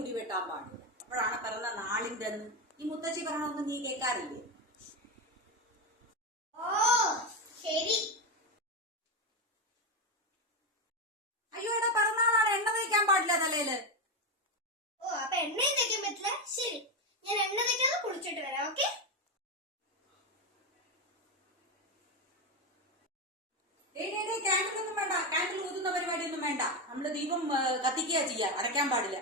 മുടി വെട്ടാൻ പാടില്ല. അപ്പോഴാണ് പിറന്ന നാളിന്റെ അന്ന്. ഈ മുത്തശ്ശി പറയണൊന്നും നീ കേൾക്കാറില്ലേ? ഓ ശരി. അയ്യോ എടാ, പിറന്നാളാണ്, എണ്ണ തേക്കാൻ പാടില്ല തലയില്. ഓ അപ്പൊ എണ്ണയും തേക്കാൻ പറ്റില്ല. ശരി, ഞാൻ എണ്ണ തേക്കാതെ കുളിച്ചിട്ട് വരാം. ഓക്കെ. ക്യാൻഡിൽ ഒന്നും വേണ്ട, ക്യാൻഡിൽ ഊതുന്ന പരിപാടിയൊന്നും വേണ്ട. നമ്മള് ദീപം കത്തിക്കുക ചെയ്യാ, അരയ്ക്കാൻ പാടില്ല.